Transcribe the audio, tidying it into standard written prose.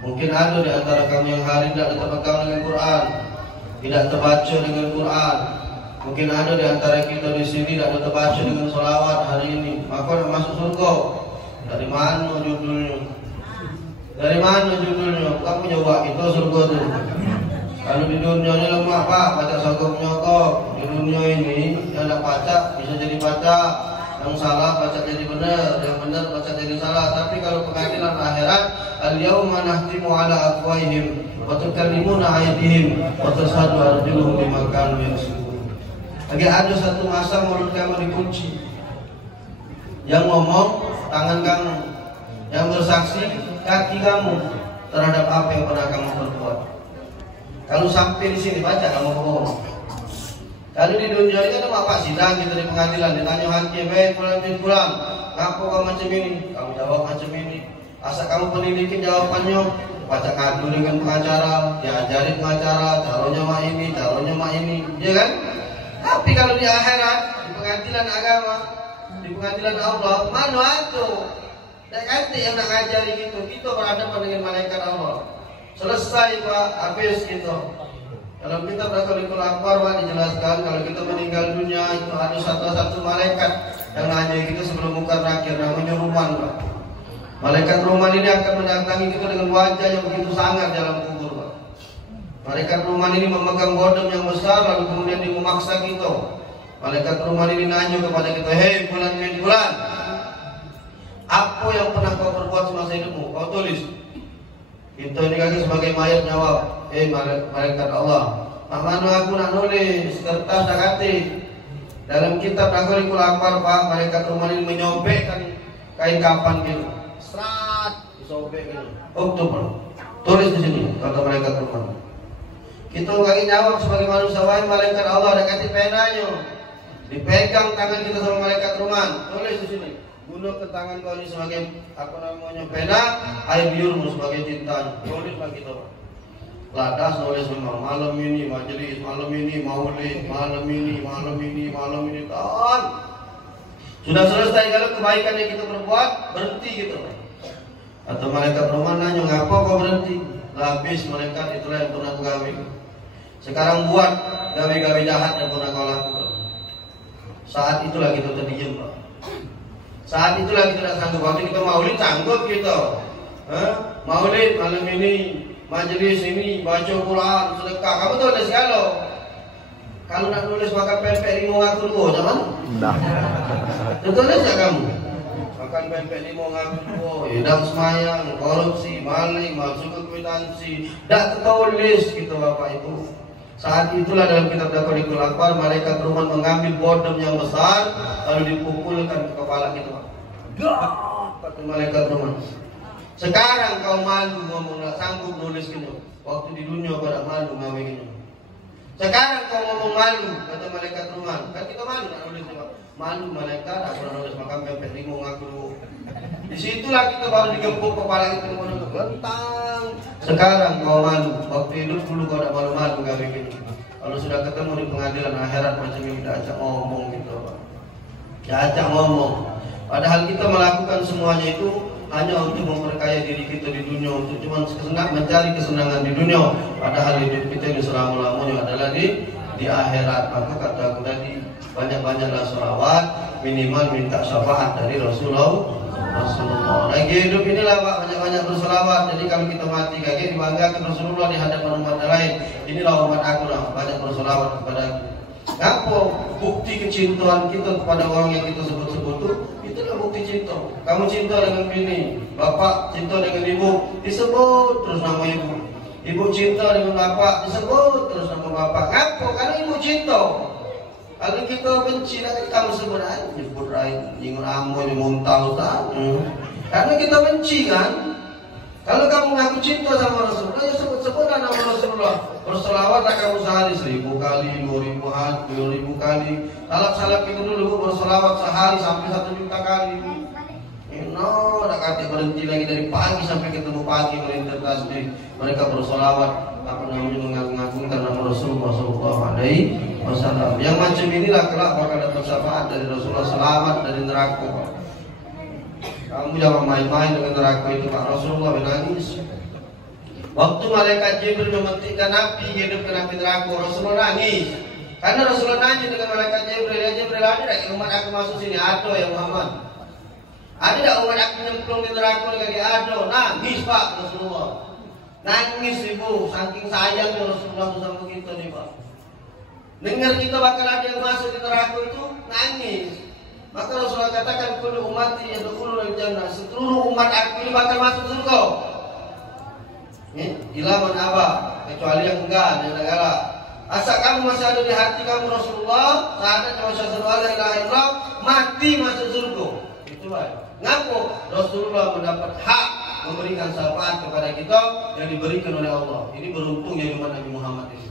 Mungkin ada di antara kamu yang hari tidak terpegang dengan Quran, tidak terbaca dengan Quran. Mungkin ada di antara kita di sini tidak terbaca dengan sholawat hari ini, maka nak masuk surga. Dari mana judulnya? Dari mana judulnya? Kamu jawab itu surga tu. Kalau di dunia ini lemah pak, baca sogok nyokok. Di dunia ini yang nak baca bisa jadi baca, yang salah baca jadi benar, yang benar baca jadi salah. Tapi kalau pengadilan akhirat, al-yauma nahtimu ala afwahihim wa tukallimuna aydihim wa tashhadu arjuluhum bima kanu yaksubun. Lagi ada satu masa mulut kamu dikunci. Yang ngomong tangan kamu, yang bersaksi kaki kamu terhadap apa yang pernah kamu perbuat. Kalau sampai di sini baca kamu ngomong. Kalau di dunia ini ada apa sidang kita di pengadilan, ditanya hakim, pulang, ngaku kamu macam ini, kamu jawab macam ini. Asal kamu pendidikin jawabannya, baca ngadu dengan pengacara, diajarin pengacara, calonnya mak ini, ya kan? Tapi kalau di akhirat, di pengadilan agama, di pengadilan Allah, mana itu? Dan nanti yang nak ngajari gitu, kita berhadapan dengan malaikat Allah. Selesai pak, habis gitu. Dalam kitab Rasulul Akbar pak dijelaskan kalau kita meninggal dunia itu ada satu malaikat yang nanya kita sebelum muka terakhir, namanya Ruman pak. Malaikat Ruman ini akan mendatangi kita dengan wajah yang begitu sangat dalam kubur pak. Malaikat Ruman ini memegang bodom yang besar lalu kemudian dia memaksa kita. Malaikat Ruman ini nanya kepada kita, hei bulan bin bulan, apa yang pernah kau perbuat semasa hidupmu? Kau tulis. Kita ini kaki sebagai mayat jawab, malaikat Allah, mana aku nak nulis kertas dah kati. Dalam kitab Rasulul Akbar pak, malaikat Ruman ini menyobekkan kain kapan gitu, serat disobek gitu. Oktober, tulis di sini kata malaikat Ruman. Kita kaki jawab sebagai manusia, wahai malaikat Allah, ada kati penanya, dipegang tangan kita sama malaikat Ruman, tulis di sini. Guna ke tangan kau ini sebagai apa namanya pena, air biurmu sebagai tinta. Tulislah kita. Ladas nulis memang malam ini majelis, malam ini maulid, malam ini tahun. Sudah selesai kalau kebaikan yang kita perbuat, berhenti gitu. Atau malaikat Roman nanya, ngapa kau berhenti? Habis malaikat itulah yang pernah kau gawe. Sekarang buat gawe-gawe jahat yang pernah kau lakukan. Saat itulah kita terdiam pak. Saat itulah kita tidak sanggup. Waktu kita maulid sanggup kita. Maulid malam ini, majelis ini, baca Quran, sedekah. Kamu tulis kalau nak nulis makan pempek limo ngaku dua, macam mana? Tulis tak kamu? Makan pempek limo ngaku dua, hidang semayang, korupsi, maling, masuk ke kwitansi. Tak tertulis kita bapak itu. Saat itulah dalam kitab Rasulul Akbar, malaikat Ruman mengambil bodom yang besar lalu dipukulkan ke kepala kita. Kata malaikat Ruman. Sekarang kau malu ngomong, tak sanggup nulis gitu. Waktu di dunia kau tak malu ngawe gitu. Sekarang kau ngomong malu, kata malaikat Ruman. Kan kita malu tak nulis gitu. Malu malaikat, aku nak nulis makan pempek limo ngaku. Disitulah kita baru digempuk kepala kita lentang. Sekarang kau malu, waktu hidup dulu kau tak malu-malu gawe gitu. Kalau sudah ketemu di pengadilan akhirat macam ini kita ajak ngomong gitu. Ajak ngomong. Padahal kita melakukan semuanya itu hanya untuk memperkaya diri kita di dunia, untuk cuma mencari kesenangan di dunia. Padahal hidup kita ini selama-lamanya adalah di akhirat. Maka kata aku tadi, banyak-banyaklah sholawat, minimal minta syafaat dari Rasulullah. Lagi hidup inilah pak, banyak-banyak berselawat. Jadi kalau kita mati kaki dibanggakan Rasulullah di hadapan umat lain. Inilah umat aku lah, banyak berselawat kepada aku. Apa bukti kecintaan kita kepada orang yang kita sebut-sebut itu adalah bukti cinta. Kamu cinta dengan bini, bapak cinta dengan ibu, disebut terus nama ibu. Ibu cinta dengan bapak, disebut terus nama bapak. Apa? Karena ibu cinta. Kalau kita benci, nanti kamu sebut aja, nyebut aja, nyingur amu, muntah utang. Karena kita benci kan. Kalau kamu ngaku cinta sama Rasulullah, ya sebut-sebutlah nama Rasulullah. Berselawatlah kamu sehari 1000 kali, 2000 kali. Salaf-salaf itu dulu berselawat sehari sampai 1 juta kali. No, tak kata berhenti lagi dari pagi sampai ketemu pagi merintir tasbih. Mereka berselawat, apa namanya mengagung-agungkan nama Rasulullah SAW. Yang macam inilah kelak bakal dapat syafaat dari Rasulullah, selamat dari neraka. Kamu jangan main-main dengan neraka itu, Pak. Rasulullah menangis. Waktu malaikat Jibril mematikan api, hidupkan api neraka, Rasulullah nangis. Karena Rasulullah nanya dengan malaikat Jibril, ya Jibril, ada tak umat aku masuk sini? Ada ya Muhammad. Ada tak umat aku nyemplung di neraka lagi? Ada. Nangis Pak Rasulullah. Nangis ibu, saking sayangnya Rasulullah sama kita nih Pak. Dengar kita bakal ada yang masuk di neraka itu, nangis. Maka Rasulullah katakan, kullu ummati yadkhulul jannah. Seluruh umat aku ini bakal masuk surga. Ilaman apa? Kecuali yang enggak, yang negara. Asal kamu masih ada di hati kamu Rasulullah, saat ada masyarakat la ilaha illallah, mati masuk surga. Itu baik. Ngaku Rasulullah mendapat hak memberikan syafaat kepada kita yang diberikan oleh Allah. Ini beruntungnya umat Nabi Muhammad ini.